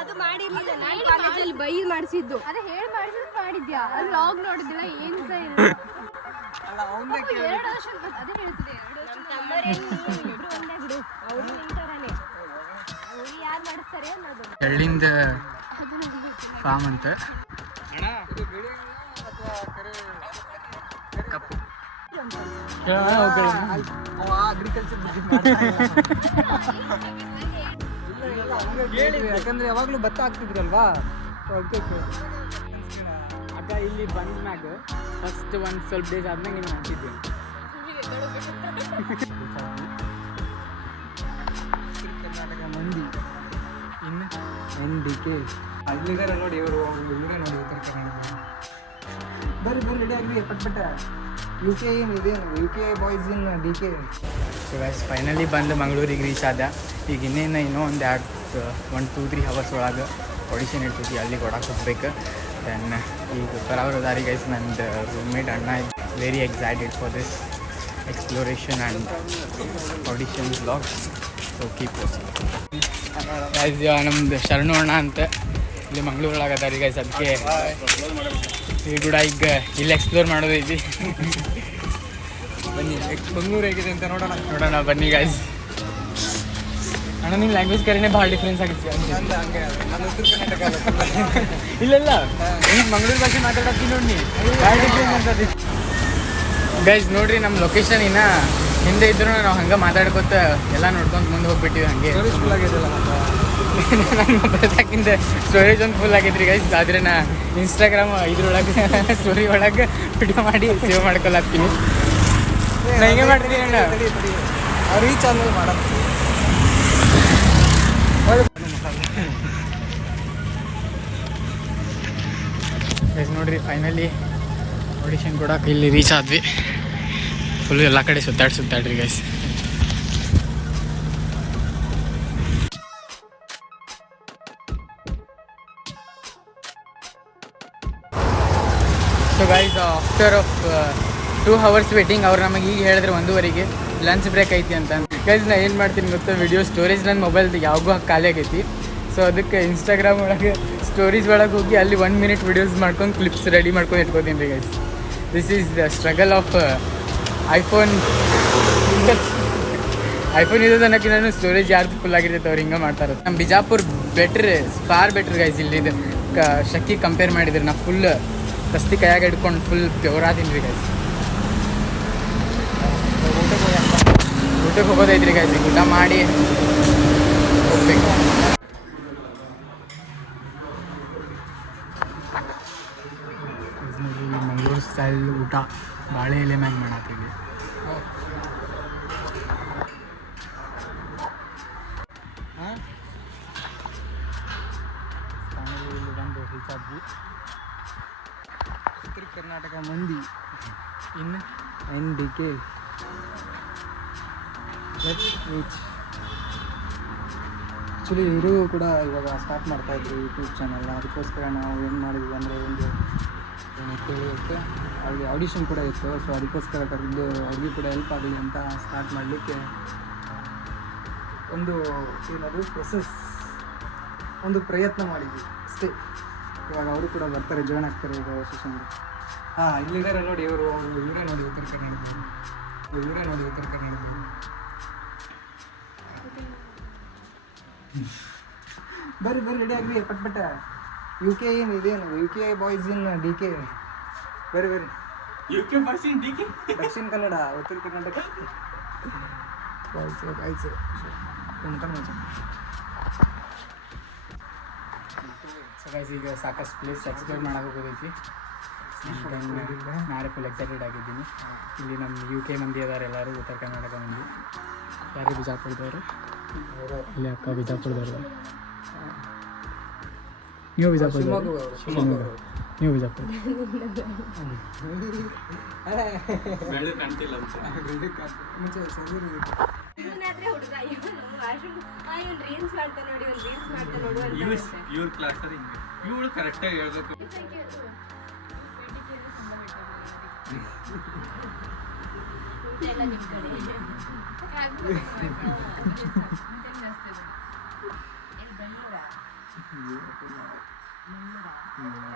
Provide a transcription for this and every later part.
ಅದು ಮಾಡಿರ್ಲಿಲ್ಲ, ನಾನು ಕಾಲೇಜಲ್ಲಿ ಬೈದು ಮಾಡಿಸಿದ್ದು. ಅದೇ ಹೇಳಿ ಮಾಡಿದ್ಯಾ? ಅಲ್ಲಿ ಲಾಗ್ ನೋಡಿದಿಲ್ಲ, ಏನು ಸಹ ಇಲ್ಲ. ಅದೇ ಹೇಳ್ತಿದೆ, ನಮ್ಮ ತಮ್ಮರೇನು ಇಬ್ರು ಒಂದೇ ಬಿಡು, ಅವರು ನಿಂತಾರನೆ, ಅವ್ರು ಯಾರು ಮಾಡಿಸ್ತಾರೆ ಅನ್ನೋದು. ಎಳ್ಳಿಂದ ಫಾರ್ಮ್ ಅಂತ ಕಪ್ಪು ಯಾಕಂದ್ರೆ ಯಾವಾಗ್ಲೂ ಭತ್ತ ಹಾಕ್ತಿದ್ರಲ್ವಾ ಆಗ ಇಲ್ಲಿ ಬಂದ ಮ್ಯಾಗ ಫಸ್ಟ್ ಒಂದು ಸ್ವಲ್ಪ ಡೇಸ್ ಆದ್ಮೇಲೆ ನೀವು ಹಾಕಿದ್ವಿ ಕರ್ನಾಟಕ ಮಂದಿ ಇನ್ನು NDK ಅಲ್ಲಿದ್ದಾರೆ ನೋಡಿ, ಇವರು ಇವರೇ ನೋಡಿ ಉತ್ತರ ಕರ್ನಾಟಕ. ಬರ್ರಿ ರೆಡಿ ಆಗ್ರಿ ಪಟ್ಪಟ್ಟ. UK ಇದೇನು UK boys in DK. So guys finally ಬಂದು ಮಂಗಳೂರಿಗೆ ರೀಚ್ ಆದ. ಈಗ ಇನ್ನೂ ಒಂದು 1, 2, 3 ಅವರ್ಸ್ ಒಳಗೆ ಆಡಿಷನ್ ಇರ್ತೈತಿ, ಅಲ್ಲಿಗೆ ಕೊಡಕ್ಕೆ ಹೋಗ್ಬೇಕು. ದೆನ್ ಈಗ ಬರೋರು ದಾರಿ ಗೈಸ್ ನಂದು ರೂಮ್ಮೇಟ್ ಅಣ್ಣ very excited for this exploration and audition blogs. So keep watching guys. ನಮ್ದು ಶರಣು ಅಣ್ಣ ಅಂತ ಇಲ್ಲಿ ಮಂಗಳೂರೊಳಗೆ ಅದಾರಿ ಗೈಸ್, ಅದಕ್ಕೆ ಈ ಕೂಡ ಈಗ ಇಲ್ಲಿ ಎಕ್ಸ್ಪ್ಲೋರ್ ಮಾಡೋದೈತಿ. ಬನ್ನಿ ಬೆಂಗಳೂರು ಹೇಗಿದೆ ಅಂತ ನೋಡೋಣ ಬನ್ನಿ ಗೈಸ್. ಅಣ್ಣ ನಿಮ್ಮ ಲ್ಯಾಂಗ್ವೇಜ್ ಕರೆನೇ ಭಾಳ ಡಿಫ್ರೆನ್ಸ್ ಆಗಿತ್ತು. ಹಂಗೆ ನಾನು ಉತ್ತರ ಕರ್ನಾಟಕ ಇಲ್ಲ ಈಗ ಮಂಗಳೂರು ಭಾಷೆ ಮಾತಾಡತ್ತೀನಿ ನೋಡಿ, ಭಾಳ ಡಿಫ್ರೆನ್ಸ್ ಅಂತದ್ದು ಗೈಸ್. ನೋಡ್ರಿ ನಮ್ಮ ಲೊಕೇಶನ್ ಇನ್ನ ಹಿಂದೆ ಇದ್ರು ನಾವು ಹಂಗೆ ಮಾತಾಡ್ಕೊತ ಎಲ್ಲ ನೋಡ್ಕೊಂಡು ಮುಂದೆ ಹೋಗ್ಬಿಟ್ಟಿವಿ. ಹಂಗೆ ಫುಲ್ ಆಗಿದೆಲ್ಲ ನನ್ನ ಮೊಬೈಲ್ದಾಗಿಂದ ಸ್ಟೋರೇಜ್ ಒಂದು ಫುಲ್ ಆಗೈತ್ರಿ ಗೈಸ್. ಆದರೆ ನಾ ಇನ್ಸ್ಟಾಗ್ರಾಮ್ ಇದ್ರೊಳಗೆ ಸ್ಟೋರಿ ಒಳಗೆ ವಿಡಿಯೋ ಮಾಡಿ ಸೇವ್ ಮಾಡ್ಕೊಳತ್ತೀನಿ. ನಾ ಹಿಂಗೆ ಮಾಡ್ತೀನಿ ಅಣ್ಣ, ರೀಚ್ ಆದ್ಮೇಲೆ ಮಾಡೋದು. ಗೈಸ್ ನೋಡ್ರಿ ಫೈನಲಿ ಆಡಿಷನ್ ಕೊಡಕ್ಕೆ ಇಲ್ಲಿ ರೀಚ್ ಆದ್ವಿ. ಫುಲ್ ಎಲ್ಲ ಕಡೆ ಸುತ್ತಾಡ್ರಿ guys. So guys after of 2 hours waiting ಅವ್ರು ನಮಗೆ ಈಗ ಹೇಳಿದ್ರೆ 1:15 ಲಂಚ್ ಬ್ರೇಕ್ ಐತಿ ಅಂತ. ಗೈಸ್ ನಾ ಏನು ಮಾಡ್ತೀನಿ ಗೊತ್ತಾ, ವಿಡಿಯೋ ಸ್ಟೋರೇಜ್ ನನ್ನ ಮೊಬೈಲ್ದು ಯಾವಾಗೂ ಖಾಲಿ ಆಗೈತಿ. ಸೊ ಅದಕ್ಕೆ ಇನ್ಸ್ಟಾಗ್ರಾಮ್ ಒಳಗೆ ಸ್ಟೋರೀಸ್ ಒಳಗೆ ಹೋಗಿ ಅಲ್ಲಿ 1 minute ವಿಡಿಯೋಸ್ ಮಾಡ್ಕೊಂಡು ಕ್ಲಿಪ್ಸ್ ರೆಡಿ ಮಾಡ್ಕೊಂಡು ಇಟ್ಕೋತೀನಿ ರೀ guys. This is the struggle of iPhone users ಅನ್ನೋಕ್ಕೆ ನಾನು ಸ್ಟೋರೇಜ್ ಯಾರ್ದು ಫುಲ್ ಆಗಿರ್ತೈತೆ ಅವ್ರು ಹಿಂಗೆ ಮಾಡ್ತಾರೆ. ನಮ್ಮ ಬಿಜಾಪುರ್ ಫಾರ್ ಬೆಟ್ರ್ ಗೈಸ್. ಇಲ್ಲಿ ಶಕ್ಕಿ ಕಂಪೇರ್ ಮಾಡಿದ್ರೆ ನಾ ಫುಲ್ ಕಸ್ತಿ ಕೈಯಾಗ ಹಿಡ್ಕೊಂಡು ಫುಲ್ ಪ್ಯೂರ್ ಆದೀನಿ ರೀ ಗೈಸ್. ಊಟಕ್ಕೆ ಹೋಗೋದೈತ್ರಿ ಗೈಸ್, ಊಟ ಮಾಡಿ ಹೋಗ್ಬೇಕು. ಮಂಗಳೂರು ಸ್ಟೈಲ್ ಊಟ ಬಾಳೆ ಎಲೆ ಮ್ಯಾಗ ಮಾಡತ್ತೀವಿ. ಇಲ್ಲಿ ಬಂದು ರೀಚ್ ಆದ್ವಿ. ಉತ್ತರ ಕರ್ನಾಟಕ ಮಂದಿ ಇನ್ನು NDK. ಆ್ಯಕ್ಚುಲಿ ಇವರು ಕೂಡ ಇವಾಗ ಸ್ಟಾರ್ಟ್ ಮಾಡ್ತಾಯಿದ್ರು ಯೂಟ್ಯೂಬ್ ಚಾನಲ್. ಅದಕ್ಕೋಸ್ಕರ ನಾವು ಏನು ಮಾಡಿದ್ವಿ ಅಂದರೆ ಒಂದು ತಿಳಿಯುತ್ತೆ ಅವ್ರಿಗೆ ಆಡಿಷನ್ ಕೂಡ ಇತ್ತು. ಸೊ ಅದಕ್ಕೋಸ್ಕರ ಕರೆದು ಅವ್ರಿಗೆ ಕೂಡ ಹೆಲ್ಪ್ ಆಗಲಿ ಅಂತ ಸ್ಟಾರ್ಟ್ ಮಾಡಲಿಕ್ಕೆ ಒಂದು ಏನದು ಒಂದು ಪ್ರಯತ್ನ ಮಾಡಿದ್ವಿ ಅಷ್ಟೇ. ಇವಾಗ ಅವರು ಕೂಡ ಬರ್ತಾರೆ, ಜಾಯ್ನ್ ಆಗ್ತಾರೆ ಈಗ ಸೆಷನ್ಗೆ. ಇಲ್ಲಿದ್ದಾರೆ ನೋಡಿ, ಇವರೇ ನೋಡಿ ಉತ್ತರ ಕರ್ನಾಟಕ. ಬರ್ರಿ ರೆಡಿ ಆಗ್ರಿ ಪಟ್ಪಟ್ಟ. UK ಇದೇನು UK ಬಾಯ್ಸ್ ಇನ್ DK. ಬರ್ರಿ UK boys in DK. Dakshina Kannada, ಉತ್ತರ ಕರ್ನಾಟಕ ಬಾಯ್ಸ್ ಆಯ್ತು. ಸೊ ಗೈಸ್ ಈಗ ಸಾಕಷ್ಟು ಪ್ಲೇಸ್ ಎಕ್ಸ್ಪ್ಲೋರ್ ಮಾಡೋಕೆ ಹೋಗೋದೈತಿ. ನಾಳೆ ಫುಲ್ ಎಕ್ಸೈಟೆಡ್ ಆಗಿದ್ದೀನಿ. ಇಲ್ಲಿ ನಮ್ಮ UK ಮಂದಿ ಅದಾರೆ ಎಲ್ಲರೂ, ಉತ್ತರ ಕರ್ನಾಟಕ ಮಂದಿ. ಯಾರು ಬಿಜಾಪುರದವರು? ಇಲ್ಲಿ ಅಕ್ಕ ಬಿಜಾಪುರದವರು. ನೀವು ಬಿಜಾಪುರ? ನೀವು ಬಿಜಾಪುರ? ಇವಳು ಕರೆಕ್ಟಾಗಿ ಹೇಳ್ಬೇಕು.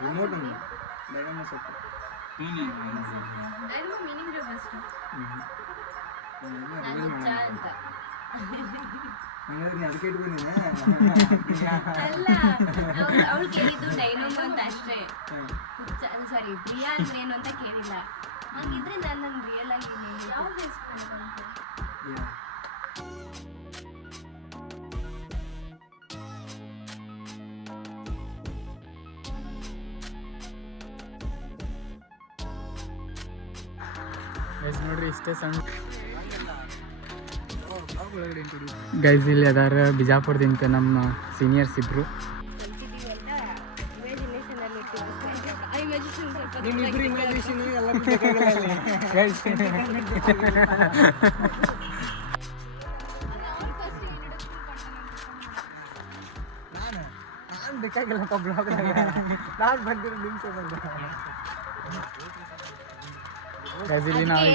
ರಿಮೋಟ್ ಒಂದು dynamo set. Dynamo meaning first ಅಂತ ಅದಕ್ಕೆ ಇಟ್ಕೊಂಡಿದ್ದೆ. ಅಲ್ಲ ಅವಳು ಕೇಳಿದ್ದು ಡೈನೋಮೋ ಅಂತ ಅಷ್ಟೇ. ಸಾರಿ ಪ್ರಿಯಾ ಅಂದ್ರೆ ಏನು ಅಂತ ಕೇಳಿಲ್ಲ. ಹಾಗಿದ್ರೆ ನಾನು ರಿಯಲ್ ಆಗಿ ಯಾವ ನೋಡ್ರಿ ಇಷ್ಟೇ ಸಣ್ಣ ಗೈಸ್. ಇಲ್ಲಿ ಅದಾರ ಬಿಜಾಪುರದಿಂದ ನಮ್ಮ ಸೀನಿಯರ್ಸ್ ಇಬ್ರು. ನಾನು ಬೇಕಾಗಿಲ್ಲಪ್ಪ ಬ್ಲಾಗ್. ನಾನು ಬಂದಿರೋ ನಿಮಿಷ ಬಂದ ಗೈಸ್ ಇಲ್ಲಿ ನಾವು ಈಗ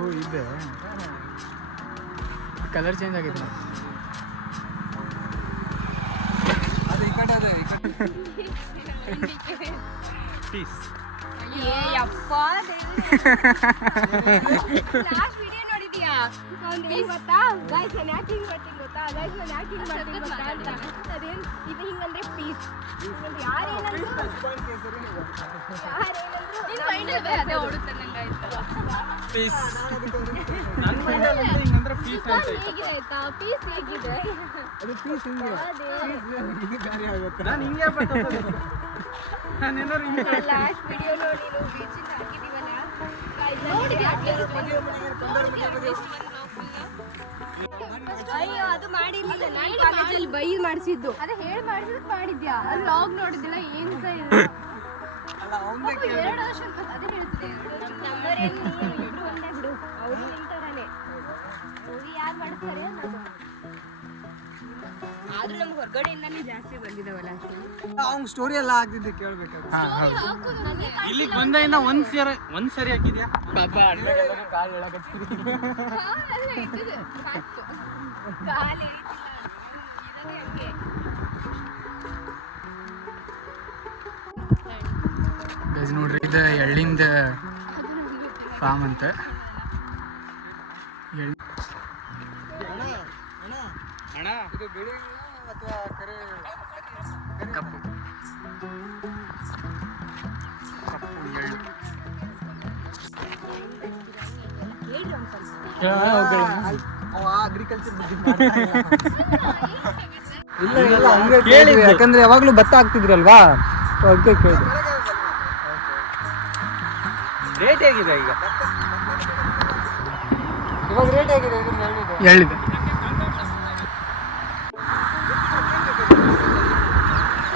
ಓ ಇದೆ ಕಲರ್ ಚೇಂಜ್ ಆಗೈತೆ. ಅದು ಈ ಕಡೆ ಅದ ಈ ಕಡೆ ಲಾಸ್ಟ್ ವಿಡಿಯೋ ನೋಡಿದ್ಯಾ? ಗೊತ್ತಾ ಗೈಸ್ ನಾನು ಯಾಕೆ ಹಿಂಗ್ ಮಾಡ್ತೀನಿ ಗೊತ್ತಾ? ಗೈಸ್ ನಾನು ಯಾಕೆ ಹಿಂಗ್ ಮಾಡ್ತೀನಿ ಗೊತ್ತಾ ಅಂತ. ಅದೇನು ಇದು ಹಿಂಗಂದ್ರೆ ಪೀಸ್. ಯಾರೇನಂದ್ರು ಅದೇ ಓಡುತ್ತೆ ನಂಗಾಯ್ತು. ಪೀಸ್ ನನ್ನ ಮೈಂಡಲ್ಲಿ ಹಿಂಗಂದ್ರೆ ಪೀಸ್ ಅಂತ ಹೇಗಿದೆ ಆಯ್ತಾ? ಪೀಸ್ ಹೇಗಿದೆ? ಅದು ಪೀಸ್ ಹಿಂಗೆ ಇದು ಬೇರೆ ಆಗುತ್ತೆ. ನಾನು ಹಿಂಗೆ ಬರ್ತದೆ. ನಾನೇನಾರು ಹಿಂಗೆ ಲಾಸ್ಟ್ ವಿಡಿಯೋ ನೋಡಿ ನೀವು ಬೀಚಿಂದ ಹಾಕಿದೀವಲ್ಲ ಅಯ್ಯೋ ಅದು ಮಾಡಿರ್ಲಿಲ್ಲ. ನಾನು ಕಾಲೇಜಲ್ಲಿ ಬೈ ಮಾಡಿಸಿದ್ದು. ಅದೇ ಹೇಳಿ ಮಾಡಿಸಿದ್ ಮಾಡಿದ್ಯಾ? ಅದು ಲಾಗ್ ನೋಡಿದ್ದಿಲ್ಲ ಏನ್ ಸಹ ಇಲ್ಲ. ಅಲ್ಲ ಅವನದೇ 2 ವರ್ಷ ಅದೇ ಹೇಳ್ತಿದ್ದೆ. ನಂಬರ್ ಏನು ಇಬ್ರು ಒಂದೇ ಬಿಡು. ಅವರು ನಿಂತವರೇ ಹೋಗಿ ಯಾರು ಮಾಡಿಸ್ತಾರೆ ಅನ್ನೋದು. ಆದ್ರೂ ನಮ್ಗೆ ಹೊರಗಡೆಯಿಂದಲೇ ಜಾಸ್ತಿ ಬಂದಿದ್ದಾವಲ್ಲ ಅಷ್ಟು. ಅವ್ನ ಸ್ಟೋರಿ ಎಲ್ಲ ಆಗ್ತಿದ್ದೆ ಕೇಳ್ಬೇಕಾದ್ರೆ. ಇಲ್ಲಿಗೆ ಬಂದ ಇನ್ನ ಒಂದ್ ಸರಿ ಹಾಕಿದ್ಯಾ? ಪಾಪ ಅಡ್ಡಾಡೋದು ಕಾಲು ಎಳಕತ್ತೀವಿ. ಗೈಸ್ ನೋಡ್ರಿ ಇದು ಎಳ್ಳಿಂದ ಫಾರ್ಮ್ ಅಂತ. ಅಣ್ಣ ಇದು ಬಿಳಿ ಅಥವಾ ಕರೆ ಕಪ್ಪು ಕಪ್ಪು ಎಳ್ಳು. ಅವ ಅಗ್ರಿಕಲ್ಚರ್ ಬಗ್ಗೆ ಮಾಡ್ತಾ ಇಲ್ಲ. ಇಲ್ಲ ಹಂಗೆ ಕೇಳಿದ್ವಿ ಯಾಕಂದ್ರೆ ಯಾವಾಗ್ಲೂ ಭತ್ತ ಹಾಕ್ತಿದ್ರಲ್ವಾ, ಅದಕ್ಕೆ ಕೇಳಿದ್ವಿ. ರೇಟ್ ಹೇಗಿದೆ ಈಗ? ಇವಾಗ ರೇಟ್ ಆಗಿದೆ ಎಳ್ಳಿದೆ.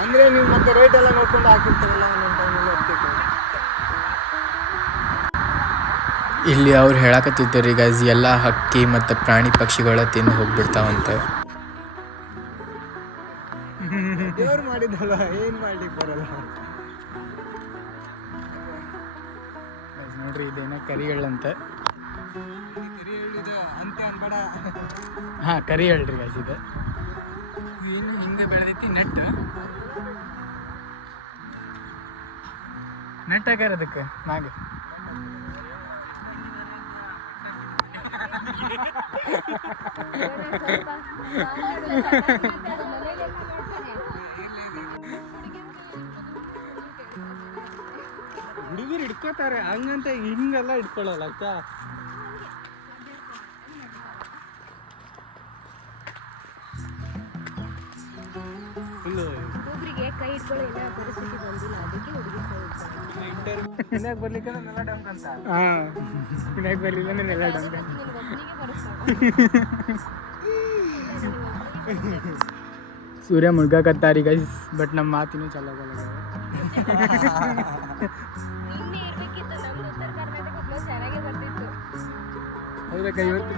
ಅಂದ್ರೆ ನೀವು ಮತ್ತೆ ರೇಟ್ ಎಲ್ಲ ನೋಡ್ಕೊಂಡು ಹಾಕಿರ್ತಾರಲ್ಲ ಒಂದೊಂದು ಟೈಮಲ್ಲಿ ಅದಕ್ಕೆ ಕೇಳಿದ್ವಿ. ಇಲ್ಲಿ ಅವ್ರು ಹೇಳಕತ್ತಿದ್ದಾರೆ ಗೈಸ್ ಎಲ್ಲ ಹಕ್ಕಿ ಮತ್ತು ಪ್ರಾಣಿ ಪಕ್ಷಿಗಳ ತಿಂದು ಹೋಗ್ಬಿಡ್ತಾವಂತ. ದೇವ್ರು ಮಾಡಿದ್ದಲ್ಲ ಏನ್ ಮಾಡ್ಲಿಕ್ಕೆ ಬರಲ್ಲ. ನೋಡ್ರಿ ಇದೇನೋ ಕರಿ ಎಳ್ಳಂತ. ಕರಿ ಹೇಳಿದ ಅಂತೆ ಅನ್ಬೇಡ. ಹಾಂ ಕರಿ ಎಳ್ರಿ ಗೈಸ್ ಇದು. ಇನ್ನು ಹಿಂಗೆ ಬೆಳೆದೈತಿ ನೆಟ್ ಆಗ್ಯಾರ ಅದಕ್ಕೆ ಮ್ಯಾಗ. ಹುಡುಗರು ಹಿಡ್ಕೋತಾರೆ ಹಂಗಂತ ಹಿಂಗೆಲ್ಲ ಹಿಡ್ಕೊಳ್ಳಲ್ಲ ಅಕ್ಕ. ಒಬ್ಬರಿಗೆ ಕೈ ಇಟ್ಕೊಳ್ಳೋ ಏನೋ ಪರಿಸ್ಥಿತಿ ಬಂದಿಲ್ಲ, ಅದಕ್ಕೆ ಹುಡುಗಿ ಕೈ ಇಟ್ಕೊಳ್ಳೋ. ಮನ್ಯಾಗ ಬರ್ಲಿಕ್ಕೆ ನೆಲ ಡಂಕ್ ಅಂತ. ಹಾಂ ಮನ್ಯಾಗ ಬರಲಿಲ್ಲ ನೆಲ್ಲ ಡಂಗ. ಸೂರ್ಯ ಮುಳ್ಗಾಕತ್ತಾರಿ ಗೈಸ್, ಬಟ್ ನಮ್ಮ ಮಾತಿನೂ ಚಲೋ ಆಗಲ್ಲ. ನಿನ್ನೆ ಇರ್ಬೇಕಿತ್ತು, ನಮ್ಮ ಉತ್ತರ ಕರ್ನಾಟಕ ಪ್ಲಸ್ ಚೆನ್ನಾಗೇ ಬರ್ತಿತ್ತು. ಹೌದಕ್ಕ ಇವತ್ತು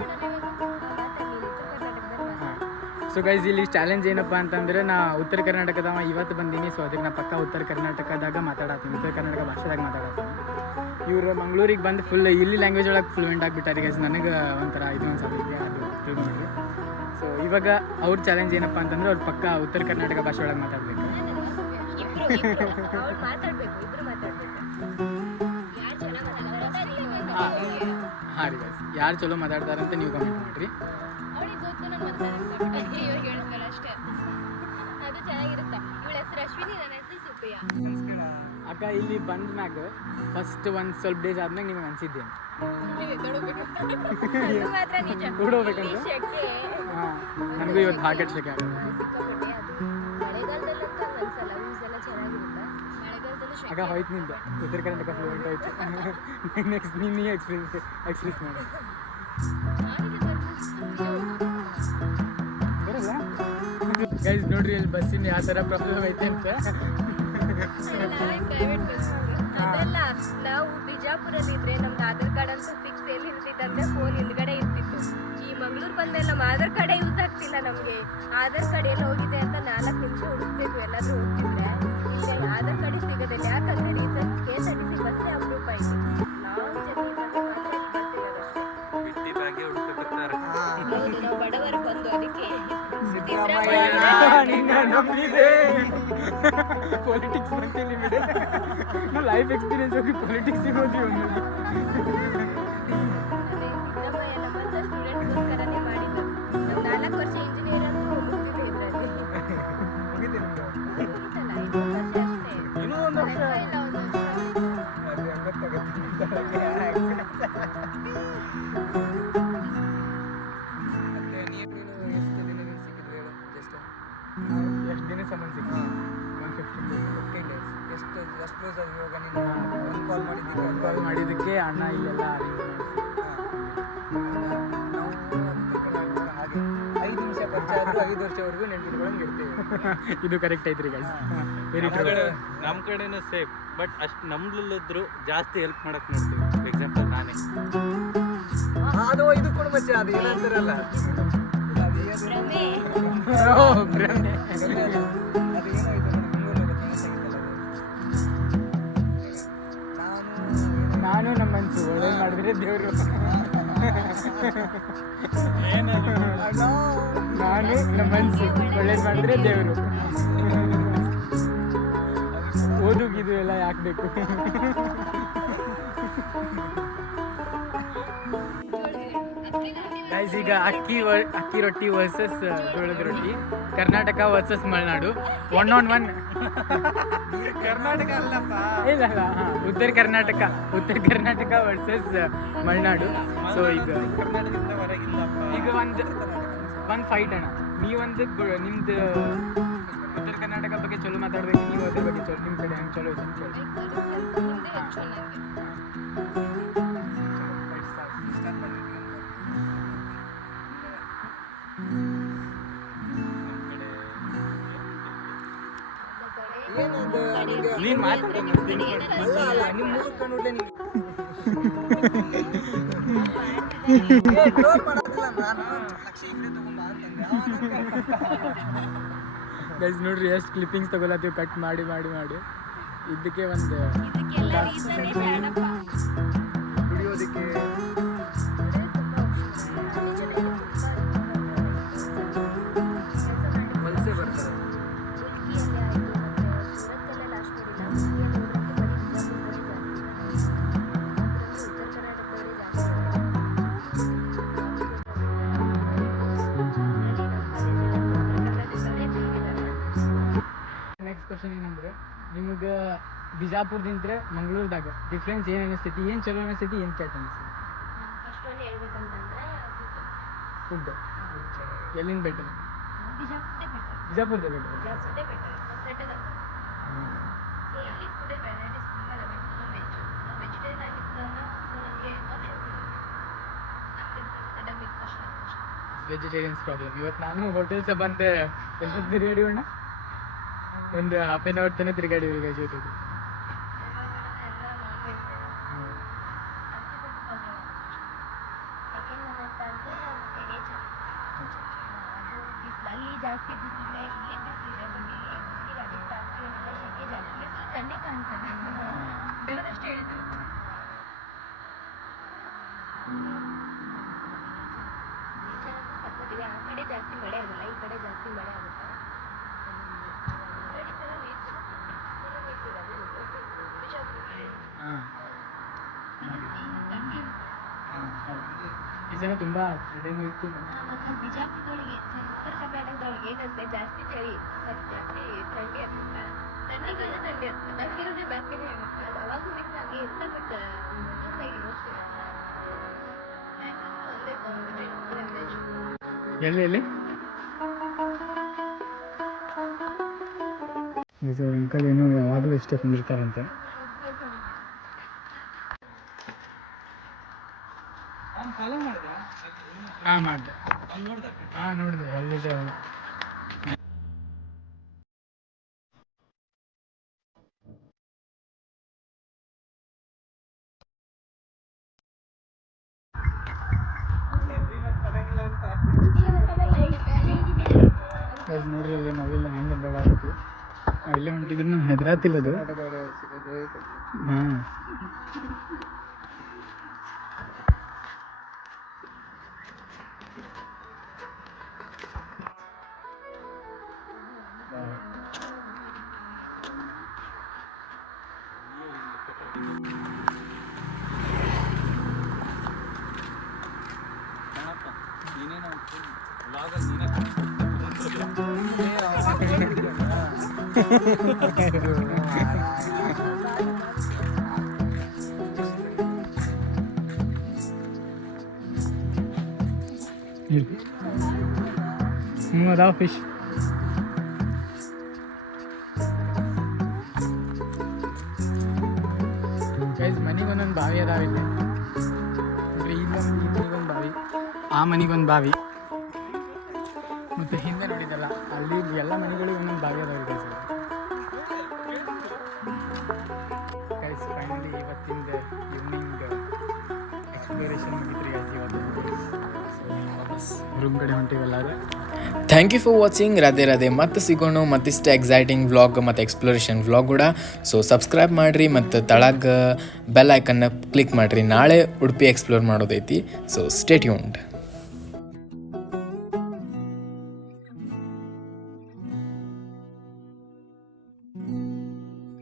ಸೊ ಗೈಸ್ ಇಲ್ಲಿ ಚಾಲೆಂಜ್ ಏನಪ್ಪ ಅಂತಂದ್ರೆ ನಾ ಉತ್ತರ ಕರ್ನಾಟಕದವ ಇವತ್ತು ಬಂದೀನಿ. ಸೊ ಅದಕ್ಕೆ ನಾ ಪಕ್ಕ ಉತ್ತರ ಕರ್ನಾಟಕದಾಗ ಮಾತಾಡತ್ತೀನಿ, ಉತ್ತರ ಕರ್ನಾಟಕ ಭಾಷೆದಾಗ ಮಾತಾಡತ್ತೀನಿ. ಇವ್ರು ಮಂಗ್ಳೂರಿಗೆ ಬಂದು ಫುಲ್ ಇಲ್ಲಿ ಲ್ಯಾಂಗ್ವೇಜ್ ಒಳಗೆ ಫ್ಲೂಯೆಂಟ್ ಆಗಿಬಿಟ್ಟಾರೆ ಗೈಸ್. ನನಗೆ ಒಂಥರ ಇದು ಅನ್ಸೋದಕ್ಕೆ ಅದು ತಿಳ್ಕೊಂಡ್ರಿ. ಸೊ ಇವಾಗ ಅವ್ರ ಚಾಲೆಂಜ್ ಏನಪ್ಪ ಅಂತಂದ್ರೆ ಅವ್ರು ಪಕ್ಕ ಉತ್ತರ ಕರ್ನಾಟಕ ಭಾಷೆ ಒಳಗೆ ಮಾತಾಡಬೇಕು. ಅವ್ರು ಮಾತಾಡ್ಬೇಕು, ಇಬ್ರು ಮಾತಾಡ್ಬೇಕು. ಯಾರು ಚೆನ್ನಾಗಿ ಹಾಂ ರೀ ಗೈಸ್, ಯಾರು ಚಲೋ ಮಾತಾಡ್ತಾರಂತ ನೀವು ಕಮೆಂಟ್ ಮಾಡಿರಿ. ಅವಳಿಗೆ ಗೊತ್ತು ನಾನು ಮಾತಾಡ್ತೀನಿ ಇವಾಗ ಹೇಳಿದ್ಮೇಲೆ ಅಷ್ಟೇ. ಅದು ಚೆನ್ನಾಗಿರುತ್ತೆ. ಇವಳ ಹೆಸರು ಅಶ್ವಿನಿ, ನನ್ನ ಹೆಸರು ಸುಪ್ರಿಯಾ. ಅಕ್ಕ ಇಲ್ಲಿ ಬಂದ ಮ್ಯಾಗ ಫಸ್ಟ್ ಒಂದು ಸ್ವಲ್ಪ ಡೇಸ್ ಆದ್ಮೇಲೆ ನಿಮಗೆ ಅನ್ಸಿದ್ದೇನೆ ಅದು ಮಾತ್ರ ನಿಜ. ಕೂಡೋಗ್ಬೇಕಂತ. ಈ ಶೆಕೆ ಹಾಂ, ನನಗೂ ಇವತ್ತು ಹಾರ್ಟ್ ಶೆಕೆ ಆಗೋದು. ಸಿಕ್ಕಾಪಟ್ಟೆ. ಅದು ಮಳೆಗಾಲದಲ್ಲಂತೂ ಹಂಗೆ ಅನ್ಸಲ್ಲ, ವ್ಯೂಸ್ ಎಲ್ಲ ಚೆನ್ನಾಗಿರುತ್ತೆ. ಮಳೆಗಾಲದಲ್ಲೂ ಆಗ ಹೋಯ್ತು ನಿಂದು ಉತ್ತರ ಕರ್ನಾಟಕ ಫ್ಲೂಯೆಂಟ್ ಹೋಯ್ತು. ನೆಕ್ಸ್ಟ್ ನೀನು ಎಕ್ಸ್ಪ್ರೆಸ್ ಮಾಡಿ ಬರಲ್ಲ ಗೈಸ್. ನೋಡ್ರಿ ಇಲ್ಲಿ ಬಸ್ಸಿನ ಯಾವ ಥರ ಪ್ರಾಬ್ಲಮ್ ಐತೆ ಅಂತ. ಪ್ರೈವೇಟ್ ಬಸ್ ಅದೆಲ್ಲ. ನಾವು ಬಿಜಾಪುರಲ್ಲಿದ್ರೆ ನಮ್ದು ಆಧಾರ್ ಕಾರ್ಡ್ ಅಂತೂ ಫಿಕ್ಸ್ ಎಲ್ಲಿ ಇರ್ತಿತ್ತಂದ್ರೆ ಫೋನ್ ಹಿಂದ್ಗಡೆ ಇರ್ತಿತ್ತು. ಈ ಮಂಗ್ಳೂರು ಬಂದ್ಮೇಲೆ ನಮ್ಮ ಆಧಾರ್ ಕಾರ್ಡೇ ಯೂಸ್ ಆಗ್ತಿಲ್ಲ. ನಮಗೆ ಆಧಾರ್ ಕಾರ್ಡ್ ಎಲ್ಲ ಹೋಗಿದೆ ಅಂತ 4 ನಿಮಿಷ ಹುಡುಕ್ಬೇಕು ಎಲ್ಲಾದ್ರೂ ಹೋಗ್ತಿದ್ರೆ. ಇಲ್ಲಿ ಆಧಾರ್ ಕಾರ್ಡ್ ಸಿಗೋದಿಲ್ಲ. ಯಾಕಂದ್ರೆ ರೀಸನ್ KSRTC ಬಸ್ಸೇ ಅಪರೂಪ ಇದೆ. ಲಾಂಗ್ ಜರ್ನಿ ಬಂದು ಮಾತ್ರ ಬಸ್ ಇರೋದಷ್ಟೇ. ಹೌದು, ನಾವು ಬಡವರು ಬಂದು ಅದಕ್ಕೆ ಪೊಲಿಟಿಕ್ಸ್ ಬರ್ತೀನಿ ಬಿಡಿ. ನಾವು ಲೈಫ್ ಎಕ್ಸ್ಪೀರಿಯನ್ಸ್ ಹೋಗಿ ಪೊಲಿಟಿಕ್ಸ್ ಹೋದ್ವಿ ಒಮ್ಮೆ. ಸಿದ್ದರಾಮಯ್ಯ ನಮ್ಮಂತ ಸ್ಟೂಡೆಂಟ್ಗೋಸ್ಕರನೇ ಮಾಡಿದ್ದು. ನಾವು 4 ವರ್ಷ ಇಂಜಿನಿಯರ್ ಅಂತ ಮುಗಿದಿದೆ ಇದರಲ್ಲಿ. ಮುಗಿತಲ್ಲ, 5 ವರ್ಷ ಅಷ್ಟೇ. ಇನ್ನೂ ಒಂದು ವರ್ಷ ಇಲ್ಲ ಒಂದು ಮತ್ತೆ ನೀನು ಎಷ್ಟು ದಿನದಿಂದ ಸಿಕ್ಕಿದ್ವಿ ಹೇಳು? ಎಷ್ಟು ದಿನ ಸಂಬಂಧ ಸಿಕ್ಕು? 115 ಡೇಸ್. ಎಷ್ಟು ಕ್ಲೋಸ್ ಆಗಿ ಇವಾಗ ನೀನು ಒಂದು ಕಾಲ್ ಮಾಡಿದ್ದೀವಿ. ಒಂದು ಕಾಲ್ ಮಾಡಿದ್ದಕ್ಕೆ ಅಣ್ಣ ಇಲ್ಲೆಲ್ಲ ಅರೇಂಜ್ ಮಾಡಿಸಿ. ನಾವು ಹಾಗೆ 5 ನಿಮಿಷ ಪರಿಚಯ ಆದರೂ 5 ವರ್ಷವರೆಗೂ ನೆನ್ಪಿಟ್ಕೊಳ್ಳಂಗೆ ಇರ್ತೀವಿ. ಇದು ಕರೆಕ್ಟ್ ಐತ್ರಿ ಗೈಸ್, ವೆರಿ ಟ್ರೂ. ನಮ್ಮ ಕಡೆನೂ ಸೇಫ್, ಬಟ್ ಅಷ್ಟು ನಮ್ಲಿದ್ರು ಜಾಸ್ತಿ ಹೆಲ್ಪ್ ಮಾಡಕ್ ನೋಡ್ತೀವಿ. ಎಕ್ಸಾಂಪಲ್ ನಾನೇ. ಅದು ಇದು ಕೂಡ ಮಚ್ಚ ಅದು ಏನಂತಾರಲ್ಲ ಭ್ರಮೆ. ಭ್ರಮೆ. ಅದು ಏನೋ ಇದು ಮಂಗಳೂರಲ್ಲಿ ಫೇಮಸ್ ಆಗಿತ್ತಲ್ಲ ಅದು. ನಾನು ನಮ್ಮ ಮನ್ಸು ಒಳ್ಳೇದು ಮಾಡಿದ್ರೆ ದೇವರು. ನಾನು ನಮ್ಮ ಮನ್ಸು ಒಳ್ಳೇದು ಮಾಡಿದ್ರೆ ದೇವರು. ಓದುಗಿದು ಎಲ್ಲ ಯಾಕೆ ಬೇಕು? ಗೈಸ್ ಈಗ ಅಕ್ಕಿ ರೊಟ್ಟಿ ವರ್ಸಸ್ ಜೋಳದ ರೊಟ್ಟಿ, ಕರ್ನಾಟಕ ವರ್ಸಸ್ ಮಲೆನಾಡು, 1-on-1. ಕರ್ನಾಟಕ ಅಲ್ಲಪ್ಪ. ಇಲ್ಲ ಹಾಂ, ಉತ್ತರ ಕರ್ನಾಟಕ ವರ್ಸಸ್ ಮಲೆನಾಡು. ಸೊ ಈಗ ಕರ್ನಾಟಕದಿಂದ ಹೊರಗಿಲ್ಲಪ್ಪ. ಈಗ ಒಂದು ಫೈಟ್ ಅಣ್ಣ. ನೀವೊಂದು ನಿಮ್ದು ಉತ್ತರ ಕರ್ನಾಟಕ ಬಗ್ಗೆ ಚಲೋ ಮಾತಾಡ್ಬೇಕು, ನೀವು ಅದ್ರ ಬಗ್ಗೆ ಚಲೋ, ನಿಮ್ಮ ಕಡೆ ಹೆಂಗೆ ಚಲೋ ಐತೆ ಅಂತ ಹೇಳಿ. ಮುಂದೆ ಹೆಚ್ಚು ನನಗೆ. ಏನದು ನಿಂಗೆ ನೀನ್ ಮಾತಾಡೋ ಅಲ್ಲ ನಿಮ್ಮ ಮೂರು ಕಣ್ಣುಡ್ಲೆ ನಿಂಗೆ ಟ್ರೋಲ್ ಮಾಡೋದಿಲ್ಲ. ನಾನು ಲಕ್ಷ ಇಬ್ಬರೇ ತಗೊಂಬ ಅಂತಂದೆ. ಗೈಸ್ ನೋಡ್ರಿ ಎಷ್ಟು ಕ್ಲಿಪ್ಪಿಂಗ್ಸ್ ತಗೊಳತ್ತೀವಿ ಕಟ್ ಮಾಡಿ ಇದಕ್ಕೆ ಒಂದು ಇದಕ್ಕೆಲ್ಲ ರೀಸನ್ ಶಾಣಪ್ಪ. ದುಡಿಯೋದಕ್ಕೆ ವಲಸೆ ಬರ್ತಾರೆ. ನೆಕ್ಸ್ಟ್ ಕ್ವಶನ್ ಏನಂದ್ರೆ, ನಿಮಗೆ ಬಿಜಾಪುರದಿಂದ ಮಂಗಳೂರದಾಗ ಡಿಫ್ರೆನ್ಸ್ ಏನು ಅನಿಸ್ತೈತಿ? ಏನು ಚಲೋ ಅನಿಸ್ತೈತಿ, ಏನು ಕೆಟ್ಟ ಅನಿಸ್ತೈತಿ? ಫಸ್ಟ್ ಒಂದು ಹೇಳ್ಬೇಕಂತಂದ್ರೆ ಫುಡ್ ಎಲ್ಲಿಂದ ಬೆಟರ್? ಬಿಜಾಪುರದೇ ಬೆಟರ್. ಬಿಜಾಪುರದೇ ಬೆಟರ್. ಬಿಜಾಪುರದೇ ಬೆಟರ್. ಸೆಟಲ್ ಇಲ್ಲಿ ಫುಡ್ ವೆರೈಟೀಸ್ ತುಂಬ ಇದಾವೆ. ವೆಜ್ ವೆಜಿಟೇರಿಯನ್ ಆಗಿದ್ದನ್ನು ಸೊ ನನಗೆ ಬಿಗ್ ಕ್ವಶನ್. Vegetarians problem. ಇವತ್ತು ನಾನು ಹೋಟೆಲ್ಸ್ ಬಂದು ಎಲ್ಲ ತಿರುಗಾಡಿ ಅಣ್ಣ, ಒಂದು ಹಾಫ್ ಆನ್ ಅವರ್ ತನಕ ತಿರುಗಾಡಿವಿ ಗೈಸ್ ಜೊತೆಗೆ. ಎಲ್ಲ ನಾನ್ ವೆಜ್ ಸೆಕೆಂಡ್ ನೇಚರ್. ಅದು ಅಲ್ಲಿ ಜಾಸ್ತಿ ಬಿಸಿಲಿದೆ, ಇಲ್ಲಿ ಬಿಸಿಲಿದೆ, ಬನ್ನಿ ಈಗ ಅದಕ್ಕೆ ಜಾಸ್ತಿ ಏನಿಲ್ಲ, ಸೆಕೆ ಜಾಸ್ತಿ ಇದೆ, ಕಣ್ಣಿಗೆ ಕಾಣ್ತದೆ ಬೆಳೆದಷ್ಟು ಹೇಳಿದ್ರು. ಸಕ್ಕತ್ತಿದೆ. ಆ ಕಡೆ ಜಾಸ್ತಿ ಮಳೆ ಆಗಲ್ಲ, ಈ ಕಡೆ ಜಾಸ್ತಿ ಮಳೆ ಆಗುತ್ತೆ. ಈ ಸಲ ತುಂಬ ಕಡಿಮೆ ಇತ್ತು. ಮತ್ತು ಬಿಜಾಪುರದೊಳಗೆ ಉತ್ತರ ಕರ್ನಾಟಕದೊಳಗೆ ಏನಂತೆ ಜಾಸ್ತಿ ಚಳಿ, ಜಾಸ್ತಿ ಥಂಡಿ ಆಗ್ತಿಲ್ಲ, ಥಂಡಿಗಿಂತ ಥಂಡಿ ಆಗ್ತದೆ, ಬೇಸಿಗೆ ಬೇಸಿಗೆ ಆಗುತ್ತೆ. ಅದು ಅವಾಗೂ ಮಿಕ್ಸ್ ಆಗಿ ಇರುತ್ತೆ. ಬಟ್ ಎಲ್ಲಿ ಎಲ್ಲಿ ಇದು ಅಂಕಲ್ ಏನು ಯಾವಾಗಲೂ ಇಷ್ಟೇ ಕುಂದಿರ್ತಾರಂತೆ. ಹಾಂ ಮಾಡಿದೆ. ಹಾಂ ನೋಡಿದೆ ಅಲ್ಲಿದೆ ಅವನು. ನೋಡ್ರಿ ಅಲ್ಲಿ ನಾವೆಲ್ಲ ಹೆಂಗೆ ಬೇಡ ಆಗುತ್ತೆ. ಇಲ್ಲೇ ಹೊಂಟಿದ್ರು ಹೆದರಾತಿಲ್ಲ ಅದು. ಹಾಂ ನೀನೇನೋ ವ್ಲಾಗಲ್ಲಿ ನೀನೇ ಅದಾವ ಫಿಶ್. ಗೈಸ್ ಮನೆಗೆ ಒಂದೊಂದು ಬಾವಿ ಅದಾವಿಲ್ಲ. ಇಲ್ಲೊಂದು ಬಾವಿ, ಆ ಮನೆಗೊಂದು ಬಾವಿ, ಮತ್ತು ಹಿಂದೆ ನೋಡಿದಲ್ಲ ಅಲ್ಲಿ ಎಲ್ಲ ಮನೆಗಳಿಗೂ ಒಂದೊಂದು ಬಾವಿ ಅದಾವೆ ಗೈಸ್. ಫೈನಲಿ ಇವತ್ತಿಂದ ಈವ್ನಿಂಗ್ ಎಕ್ಸ್ಪ್ಲೋರೇಷನ್ ಮುಗಿದ್ರಿ ಗೈಸ್. ಇವತ್ತು ವಾಪಸ್ ರೂಮ್ ಕಡೆ ಹೊಂಟಿವೆಲ್ಲರೂ. Thank you for watching. Radhe Radhe. ಮತ್ತೆ ಸಿಗೋಣ ಮತ್ತಿಷ್ಟು ಎಕ್ಸೈಟಿಂಗ್ ವ್ಲಾಗ್ ಮತ್ತು ಎಕ್ಸ್ಪ್ಲೋರೇಷನ್ ವ್ಲಾಗ್ ಕೂಡ. ಸೊ ಸಬ್ಸ್ಕ್ರೈಬ್ ಮಾಡಿರಿ ಮತ್ತು ತಳಗ ಬೆಲ್ ಐಕನ್ನ ಕ್ಲಿಕ್ ಮಾಡಿರಿ. ನಾಳೆ ಉಡುಪಿ ಎಕ್ಸ್ಪ್ಲೋರ್ ಮಾಡೋದೈತಿ. So stay tuned.